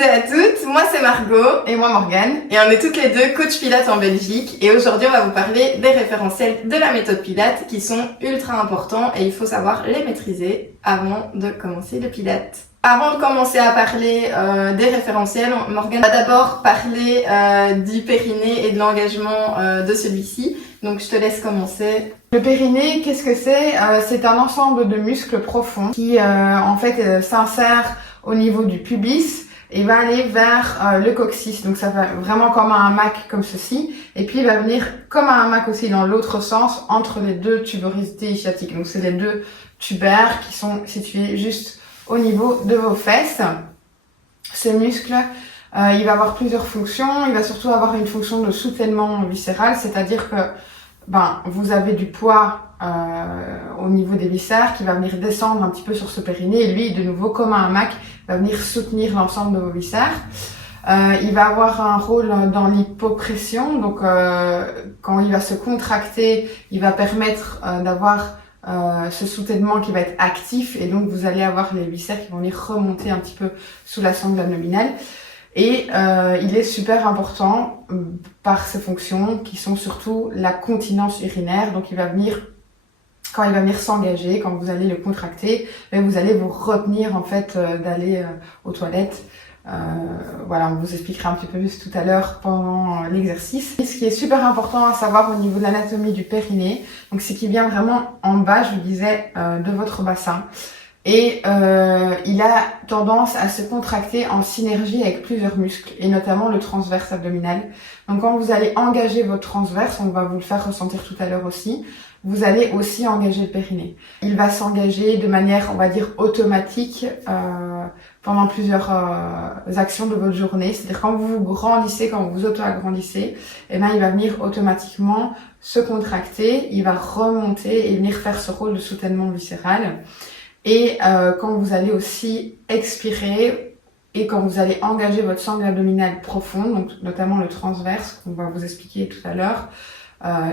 toutes et à toutes, moi c'est Margot et moi Morgane et on est toutes les deux coach Pilates en Belgique et aujourd'hui on va vous parler des référentiels de la méthode Pilates qui sont ultra importants et il faut savoir les maîtriser avant de commencer le Pilates. Avant de commencer à parler des référentiels, Morgane va d'abord parler du périnée et de l'engagement de celui-ci. Donc je te laisse commencer. Le périnée, qu'est-ce que c'est? C'est un ensemble de muscles profonds qui en fait s'insère au niveau du pubis et va aller vers le coccyx. Donc ça va vraiment comme un hamac comme ceci. Et puis il va venir comme un hamac aussi dans l'autre sens entre les deux tuberosités ischiatiques. Donc c'est les deux tubaires qui sont situés juste au niveau de vos fesses. Ce muscle, il va avoir plusieurs fonctions. Il va surtout avoir une fonction de soutènement viscéral, c'est-à-dire que vous avez du poids au niveau des viscères qui va venir descendre un petit peu sur ce périnée et lui, de nouveau, comme un hamac, va venir soutenir l'ensemble de vos viscères. Il va avoir un rôle dans l'hypopression, donc quand il va se contracter, il va permettre d'avoir ce soutènement qui va être actif et donc vous allez avoir les viscères qui vont venir remonter un petit peu sous la sangle abdominale. Et il est super important par ses fonctions qui sont surtout la continence urinaire. Donc il va venir, quand il va venir s'engager, quand vous allez le contracter, vous allez vous retenir en fait d'aller aux toilettes. Voilà, on vous expliquera un petit peu plus tout à l'heure pendant l'exercice. Ce qui est super important à savoir au niveau de l'anatomie du périnée, donc c'est qu'il vient vraiment en bas, je vous disais, de votre bassin. Et il a tendance à se contracter en synergie avec plusieurs muscles, et notamment le transverse abdominal. Donc quand vous allez engager votre transverse, on va vous le faire ressentir tout à l'heure aussi, vous allez aussi engager le périnée. Il va s'engager de manière, on va dire, automatique pendant plusieurs actions de votre journée. C'est-à-dire quand vous grandissez, quand vous auto-agrandissez, il va venir automatiquement se contracter, il va remonter et venir faire ce rôle de soutènement viscéral. Et quand vous allez aussi expirer et quand vous allez engager votre sangle abdominale profonde, donc notamment le transverse, qu'on va vous expliquer tout à l'heure,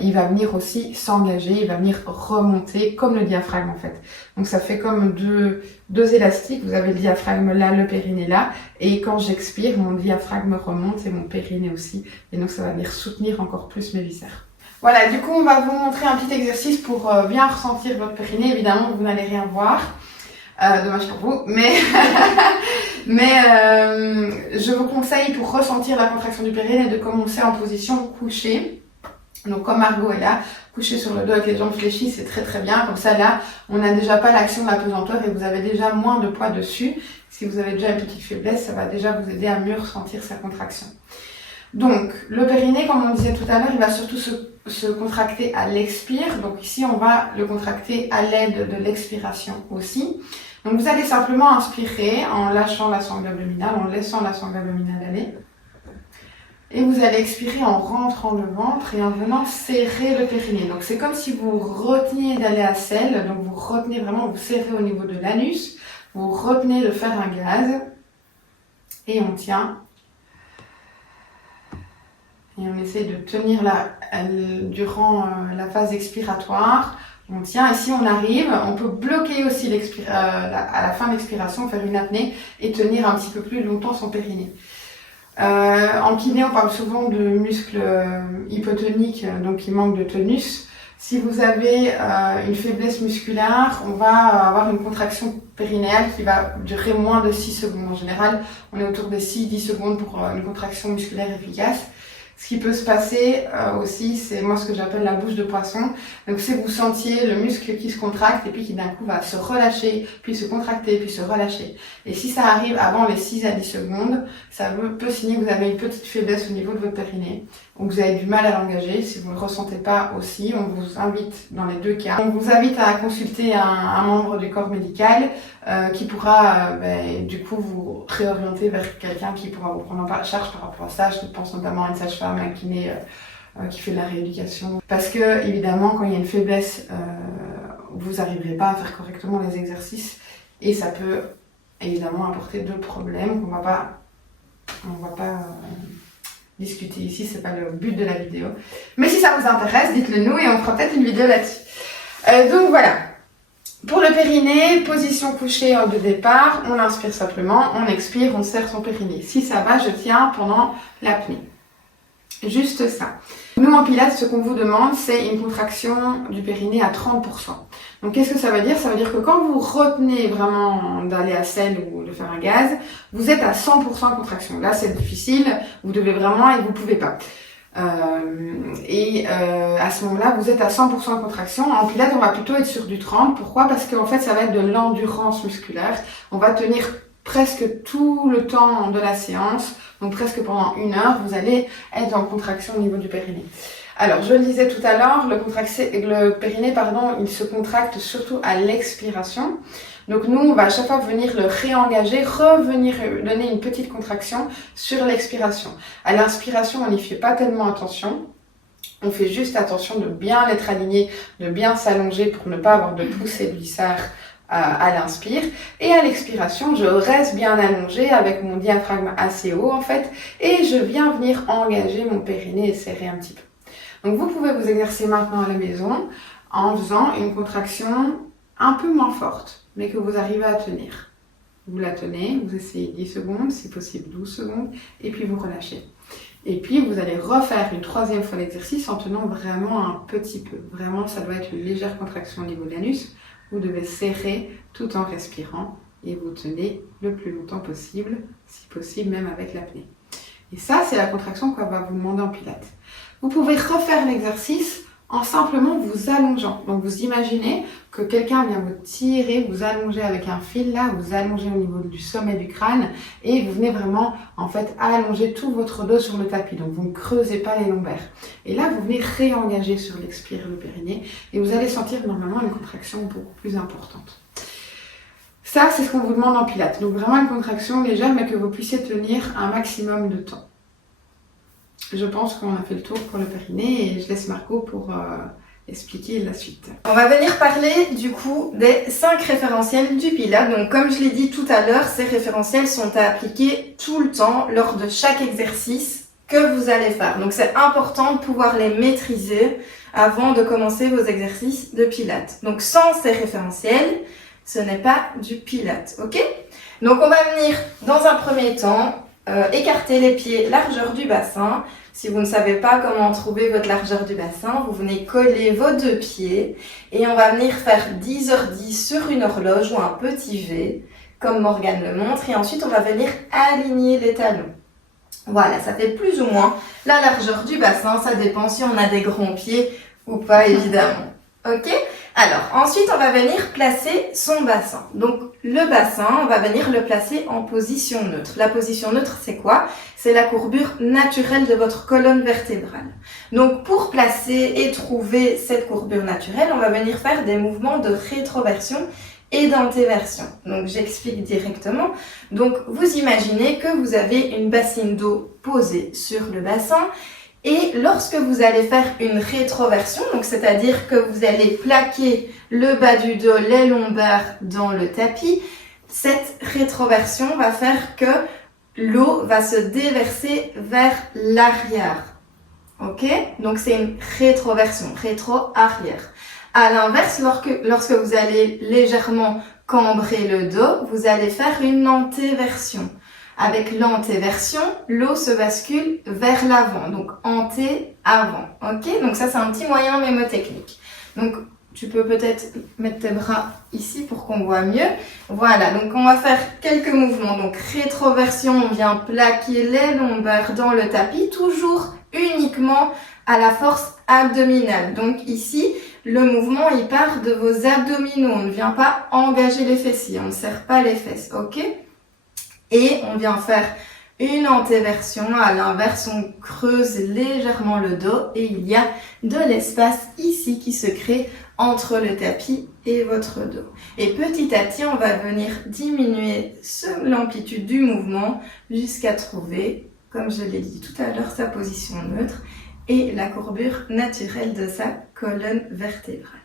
il va venir aussi s'engager, il va venir remonter comme le diaphragme en fait. Donc ça fait comme deux élastiques, vous avez le diaphragme là, le périnée là, et quand j'expire, mon diaphragme remonte et mon périnée aussi, et donc ça va venir soutenir encore plus mes viscères. Voilà, du coup, on va vous montrer un petit exercice pour bien ressentir votre périnée. Évidemment, vous n'allez rien voir. Dommage pour vous. Mais, je vous conseille pour ressentir la contraction du périnée de commencer en position couchée. Donc, comme Margot est là, couchée sur le dos avec les jambes fléchies, c'est très très bien. Comme ça, là, on n'a déjà pas l'action de la pesanteur et vous avez déjà moins de poids dessus. Si vous avez déjà une petite faiblesse, ça va déjà vous aider à mieux ressentir sa contraction. Donc, le périnée, comme on disait tout à l'heure, il va surtout se contracter à l'expire. Donc ici, on va le contracter à l'aide de l'expiration aussi. Donc vous allez simplement inspirer en lâchant la sangle abdominale, en laissant la sangle abdominale aller. Et vous allez expirer en rentrant le ventre et en venant serrer le périnée. Donc c'est comme si vous reteniez d'aller à selle. Donc vous retenez vraiment, vous serrez au niveau de l'anus. Vous retenez de faire un gaz. Et on tient. Et on essaie de tenir durant la phase expiratoire. On tient. Et si on arrive, on peut bloquer aussi à la fin de l'expiration, faire une apnée et tenir un petit peu plus longtemps son périnée. En kiné, on parle souvent de muscles hypotoniques, donc qui manquent de tonus. Si vous avez une faiblesse musculaire, on va avoir une contraction périnéale qui va durer moins de 6 secondes. En général, on est autour des 6-10 secondes pour une contraction musculaire efficace. Ce qui peut se passer aussi, c'est moi ce que j'appelle la bouche de poisson. Donc c'est que vous sentiez le muscle qui se contracte et puis qui d'un coup va se relâcher, puis se contracter, puis se relâcher. Et si ça arrive avant les 6 à 10 secondes, ça peut signer que vous avez une petite faiblesse au niveau de votre périnée, ou que vous avez du mal à l'engager. Si vous ne le ressentez pas aussi, on vous invite dans les deux cas. On vous invite à consulter un membre du corps médical qui pourra du coup vous réorienter vers quelqu'un qui pourra vous prendre en charge par rapport à ça. Je pense notamment à une sage-femme, un kiné qui fait de la rééducation. Parce que évidemment, quand il y a une faiblesse, vous n'arriverez pas à faire correctement les exercices et ça peut évidemment apporter d'autres problèmes qu'on va pas discuter ici, c'est pas le but de la vidéo. Mais si ça vous intéresse, dites-le nous et on fera peut-être une vidéo là-dessus. Donc voilà. Pour le périnée, position couchée de départ, on inspire simplement, on expire, on serre son périnée. Si ça va, je tiens pendant l'apnée. Juste ça. Nous, en pilates, ce qu'on vous demande, c'est une contraction du périnée à 30%. Donc, qu'est-ce que ça veut dire? Ça veut dire que quand vous retenez vraiment d'aller à selle ou de faire un gaz, vous êtes à 100% contraction. Là, c'est difficile, vous devez vraiment et vous pouvez pas. À ce moment-là, vous êtes à 100% contraction. En pilates, on va plutôt être sur du 30. Pourquoi? Parce qu'en fait, ça va être de l'endurance musculaire. On va tenir presque tout le temps de la séance, donc presque pendant 1 heure, vous allez être en contraction au niveau du périnée. Alors, je le disais tout à l'heure, le périnée, il se contracte surtout à l'expiration. Donc nous, on va à chaque fois venir le réengager, revenir donner une petite contraction sur l'expiration. À l'inspiration, on n'y fait pas tellement attention. On fait juste attention de bien être aligné, de bien s'allonger pour ne pas avoir de poussée de viscère à l'inspire. Et à l'expiration, je reste bien allongée avec mon diaphragme assez haut en fait. Et je viens venir engager mon périnée et serrer un petit peu. Donc vous pouvez vous exercer maintenant à la maison en faisant une contraction un peu moins forte, mais que vous arrivez à tenir. Vous la tenez, vous essayez 10 secondes, si possible 12 secondes, et puis vous relâchez. Et puis vous allez refaire une 3e fois l'exercice en tenant vraiment un petit peu. Vraiment, ça doit être une légère contraction au niveau de l'anus. Vous devez serrer tout en respirant et vous tenez le plus longtemps possible, si possible même avec l'apnée. Et ça, c'est la contraction qu'on va vous demander en pilates. Vous pouvez refaire l'exercice en simplement vous allongeant. Donc vous imaginez que quelqu'un vient vous tirer, vous allonger avec un fil là, vous allongez au niveau du sommet du crâne et vous venez vraiment en fait allonger tout votre dos sur le tapis. Donc vous ne creusez pas les lombaires. Et là vous venez réengager sur l'expire le périnée et vous allez sentir normalement une contraction beaucoup plus importante. Ça c'est ce qu'on vous demande en pilates. Donc vraiment une contraction légère mais que vous puissiez tenir un maximum de temps. Je pense qu'on a fait le tour pour le périnée et je laisse Margot pour expliquer la suite. On va venir parler du coup des 5 référentiels du pilates. Donc comme je l'ai dit tout à l'heure, ces référentiels sont à appliquer tout le temps lors de chaque exercice que vous allez faire. Donc c'est important de pouvoir les maîtriser avant de commencer vos exercices de pilates. Donc sans ces référentiels, ce n'est pas du pilates, ok? Donc on va venir dans un premier temps écarter les pieds largeur du bassin. Si vous ne savez pas comment trouver votre largeur du bassin, vous venez coller vos 2 pieds et on va venir faire 10h10 sur une horloge ou un petit V, comme Morgane le montre, et ensuite on va venir aligner les talons. Voilà, ça fait plus ou moins la largeur du bassin, ça dépend si on a des grands pieds ou pas évidemment. Ok? Alors, ensuite on va venir placer son bassin. Donc le bassin, on va venir le placer en position neutre. La position neutre, c'est quoi? C'est la courbure naturelle de votre colonne vertébrale. Donc pour placer et trouver cette courbure naturelle, on va venir faire des mouvements de rétroversion et d'antéversion. Donc j'explique directement. Donc vous imaginez que vous avez une bassine d'eau posée sur le bassin. Et lorsque vous allez faire une rétroversion, donc c'est-à-dire que vous allez plaquer le bas du dos, les lombaires dans le tapis, cette rétroversion va faire que l'eau va se déverser vers l'arrière. Ok? Donc c'est une rétroversion, rétro-arrière. À l'inverse, lorsque vous allez légèrement cambrer le dos, vous allez faire une antéversion. Avec l'antéversion, l'eau se bascule vers l'avant, donc anté-avant. Ok? Donc ça, c'est un petit moyen mémotechnique. Donc tu peux peut-être mettre tes bras ici pour qu'on voit mieux. Voilà, donc on va faire quelques mouvements. Donc rétroversion, on vient plaquer les lombaires dans le tapis, toujours uniquement à la force abdominale. Donc ici, le mouvement, il part de vos abdominaux. On ne vient pas engager les fessiers, on ne serre pas les fesses, ok? Et on vient faire une antéversion. À l'inverse, on creuse légèrement le dos et il y a de l'espace ici qui se crée entre le tapis et votre dos. Et petit à petit, on va venir diminuer l'amplitude du mouvement jusqu'à trouver, comme je l'ai dit tout à l'heure, sa position neutre et la courbure naturelle de sa colonne vertébrale.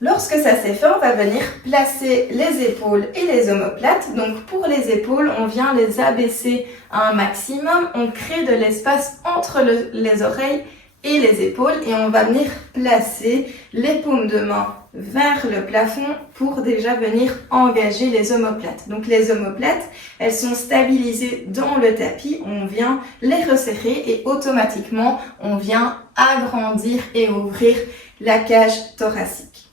Lorsque ça s'est fait, on va venir placer les épaules et les omoplates. Donc pour les épaules, on vient les abaisser à un maximum. On crée de l'espace entre les oreilles et les épaules et on va venir placer les paumes de main vers le plafond pour déjà venir engager les omoplates. Donc les omoplates, elles sont stabilisées dans le tapis, on vient les resserrer et automatiquement on vient agrandir et ouvrir la cage thoracique.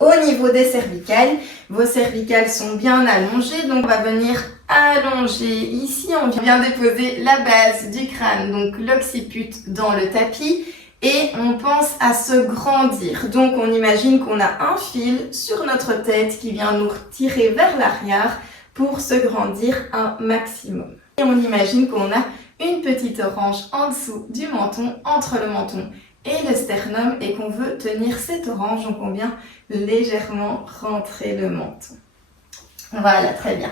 Au niveau des cervicales, vos cervicales sont bien allongées, donc on va venir allonger ici, on vient déposer la base du crâne, donc l'occiput dans le tapis. Et on pense à se grandir. Donc on imagine qu'on a un fil sur notre tête qui vient nous tirer vers l'arrière pour se grandir un maximum. Et on imagine qu'on a une petite orange en dessous du menton, entre le menton et le sternum, et qu'on veut tenir cette orange, donc on vient légèrement rentrer le menton. Voilà, très bien.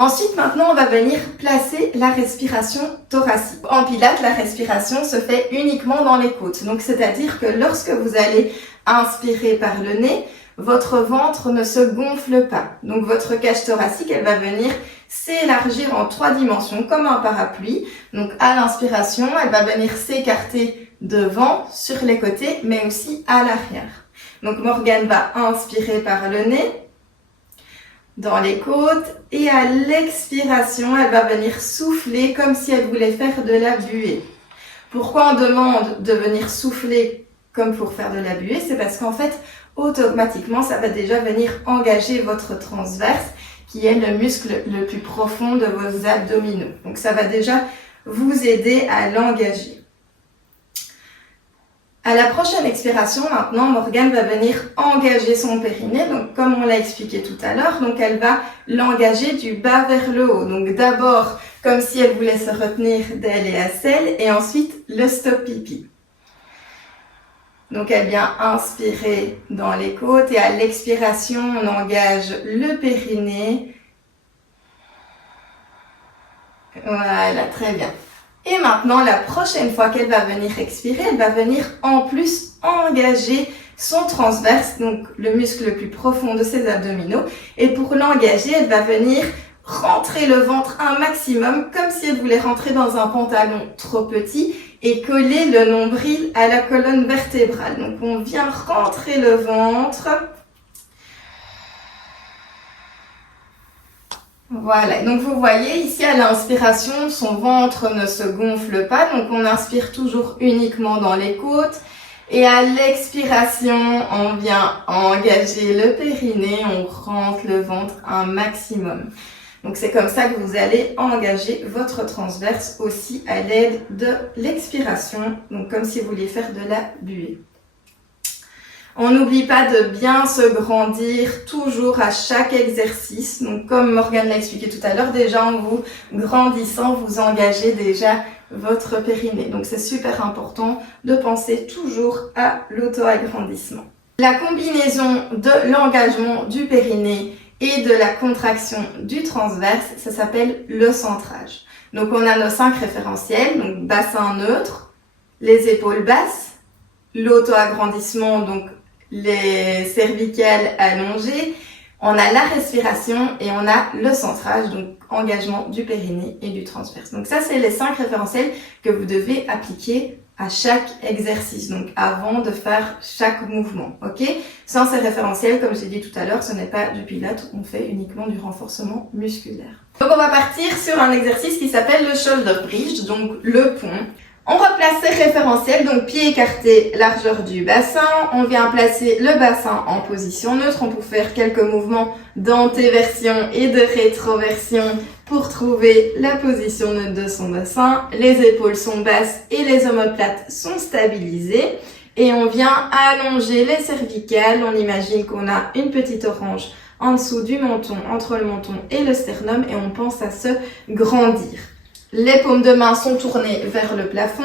Ensuite, maintenant, on va venir placer la respiration thoracique. En pilates, la respiration se fait uniquement dans les côtes. Donc, c'est-à-dire que lorsque vous allez inspirer par le nez, votre ventre ne se gonfle pas. Donc, votre cage thoracique, elle va venir s'élargir en 3 dimensions, comme un parapluie. Donc, à l'inspiration, elle va venir s'écarter devant, sur les côtés, mais aussi à l'arrière. Donc, Morgane va inspirer par le nez, dans les côtes, et à l'expiration, elle va venir souffler comme si elle voulait faire de la buée. Pourquoi on demande de venir souffler comme pour faire de la buée? C'est parce qu'en fait, automatiquement, ça va déjà venir engager votre transverse, qui est le muscle le plus profond de vos abdominaux. Donc ça va déjà vous aider à l'engager. À la prochaine expiration, maintenant, Morgane va venir engager son périnée, donc comme on l'a expliqué tout à l'heure, donc elle va l'engager du bas vers le haut. Donc d'abord, comme si elle voulait se retenir d'elle et à selle, et ensuite le stop pipi. Donc elle vient inspirer dans les côtes, et à l'expiration, on engage le périnée. Voilà, très bien. Et maintenant, la prochaine fois qu'elle va venir expirer, elle va venir en plus engager son transverse, donc le muscle le plus profond de ses abdominaux. Et pour l'engager, elle va venir rentrer le ventre un maximum, comme si elle voulait rentrer dans un pantalon trop petit, et coller le nombril à la colonne vertébrale. Donc on vient rentrer le ventre. Voilà, donc vous voyez ici à l'inspiration, son ventre ne se gonfle pas, donc on inspire toujours uniquement dans les côtes. Et à l'expiration, on vient engager le périnée, on rentre le ventre un maximum. Donc c'est comme ça que vous allez engager votre transverse aussi à l'aide de l'expiration, donc comme si vous vouliez faire de la buée. On n'oublie pas de bien se grandir toujours à chaque exercice. Donc comme Morgane l'a expliqué tout à l'heure, déjà en vous grandissant, vous engagez déjà votre périnée. Donc c'est super important de penser toujours à l'auto-agrandissement. La combinaison de l'engagement du périnée et de la contraction du transverse, ça s'appelle le centrage. Donc on a nos 5 référentiels, donc bassin neutre, les épaules basses, l'auto-agrandissement, donc les cervicales allongées, on a la respiration et on a le centrage, donc engagement du périnée et du transverse. Donc ça, c'est les 5 référentiels que vous devez appliquer à chaque exercice, donc avant de faire chaque mouvement, ok? Sans ces référentiels, comme j'ai dit tout à l'heure, ce n'est pas du pilates, on fait uniquement du renforcement musculaire. Donc on va partir sur un exercice qui s'appelle le shoulder bridge, donc le pont. On replace ces référentiels, donc pieds écartés, largeur du bassin. On vient placer le bassin en position neutre. On peut faire quelques mouvements d'antéversion et de rétroversion pour trouver la position neutre de son bassin. Les épaules sont basses et les omoplates sont stabilisées. Et on vient allonger les cervicales. On imagine qu'on a une petite orange en dessous du menton, entre le menton et le sternum, et on pense à se grandir. Les paumes de main sont tournées vers le plafond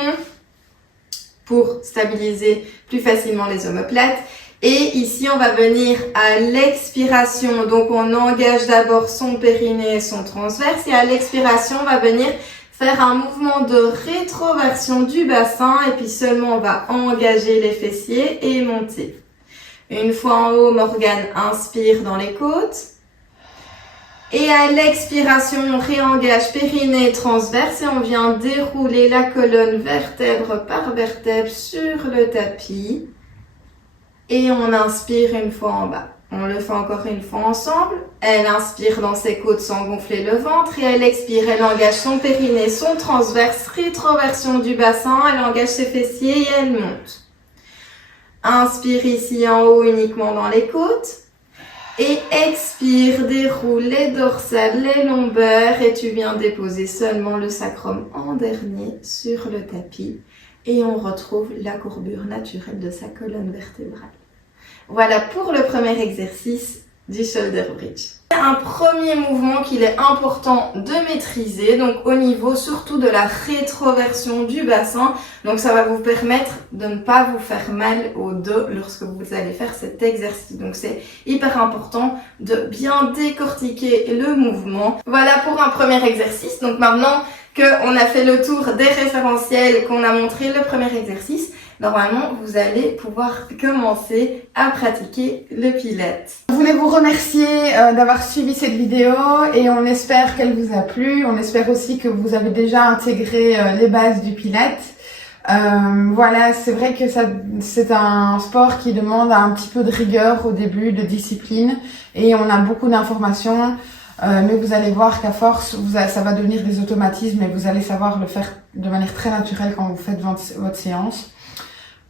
pour stabiliser plus facilement les omoplates. Et ici, on va venir à l'expiration. Donc, on engage d'abord son périnée et son transverse. Et à l'expiration, on va venir faire un mouvement de rétroversion du bassin. Et puis seulement, on va engager les fessiers et monter. Une fois en haut, Morgane inspire dans les côtes. Et à l'expiration, on réengage périnée transverse et on vient dérouler la colonne vertèbre par vertèbre sur le tapis. Et on inspire une fois en bas. On le fait encore une fois ensemble. Elle inspire dans ses côtes sans gonfler le ventre et elle expire. Elle engage son périnée, son transverse, rétroversion du bassin. Elle engage ses fessiers et elle monte. Inspire ici en haut uniquement dans les côtes. Et expire, déroule les dorsales, les lombaires et tu viens déposer seulement le sacrum en dernier sur le tapis. Et on retrouve la courbure naturelle de sa colonne vertébrale. Voilà pour le premier exercice du shoulder bridge. Un premier mouvement qu'il est important de maîtriser, donc au niveau surtout de la rétroversion du bassin. Donc ça va vous permettre de ne pas vous faire mal au dos lorsque vous allez faire cet exercice. Donc c'est hyper important de bien décortiquer le mouvement. Voilà pour un premier exercice. Donc maintenant qu'on a fait le tour des référentiels, qu'on a montré le premier exercice, normalement, vous allez pouvoir commencer à pratiquer le Pilates. Je voulais vous remercier d'avoir suivi cette vidéo et on espère qu'elle vous a plu. On espère aussi que vous avez déjà intégré les bases du Pilates. Voilà, c'est vrai que c'est un sport qui demande un petit peu de rigueur au début, de discipline et on a beaucoup d'informations. Mais vous allez voir qu'à force, ça va devenir des automatismes et vous allez savoir le faire de manière très naturelle quand vous faites votre séance.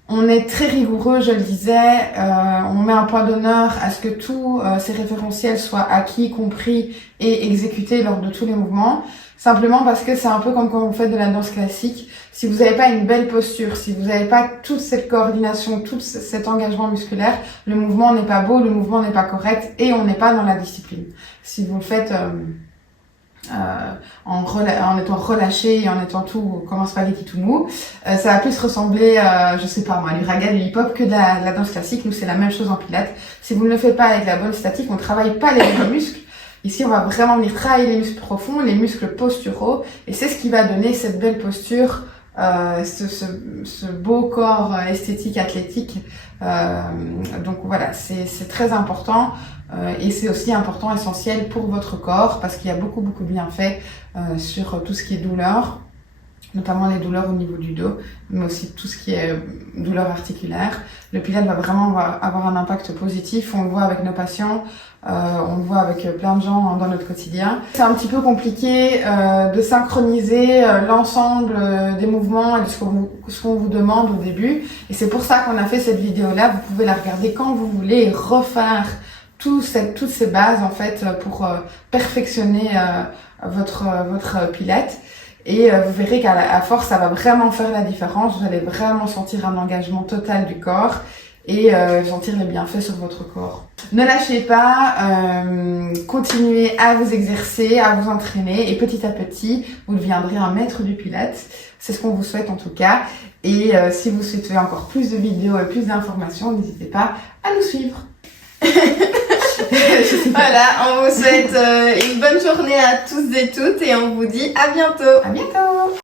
On est très rigoureux, je le disais, on met un point d'honneur à ce que tous ces référentiels soient acquis, compris et exécutés lors de tous les mouvements. Simplement parce que c'est un peu comme quand vous faites de la danse classique. Si vous n'avez pas une belle posture, si vous n'avez pas toute cette coordination, tout cet engagement musculaire, le mouvement n'est pas beau, le mouvement n'est pas correct et on n'est pas dans la discipline. Si vous le faites en étant relâché et en étant tout comme un spaghetti tout mou, ça va plus ressembler, je sais pas moi, du raga, du hip-hop que de la danse classique. Nous, c'est la même chose en pilates. Si vous ne le faites pas avec la bonne statique, on travaille pas les mêmes muscles. Ici, on va vraiment venir travailler les muscles profonds, les muscles posturaux, et c'est ce qui va donner cette belle posture, ce beau corps esthétique, athlétique. Donc voilà, c'est très important. Et c'est aussi important, essentiel pour votre corps parce qu'il y a beaucoup de bienfaits sur tout ce qui est douleur, notamment les douleurs au niveau du dos, mais aussi tout ce qui est douleur articulaire. Le Pilates va vraiment avoir un impact positif. On le voit avec nos patients, on le voit avec plein de gens dans notre quotidien. C'est un petit peu compliqué de synchroniser l'ensemble des mouvements et de ce qu'on vous demande au début. Et c'est pour ça qu'on a fait cette vidéo-là. Vous pouvez la regarder quand vous voulez et refaire toutes ces bases en fait pour perfectionner votre Pilates. Et vous verrez qu'à force, ça va vraiment faire la différence. Vous allez vraiment sentir un engagement total du corps et sentir les bienfaits sur votre corps. Ne lâchez pas, continuez à vous exercer, à vous entraîner et petit à petit, vous deviendrez un maître du Pilates. C'est ce qu'on vous souhaite en tout cas. Et si vous souhaitez encore plus de vidéos et plus d'informations, n'hésitez pas à nous suivre. Voilà, on vous souhaite une bonne journée à tous et toutes et on vous dit à bientôt. À bientôt.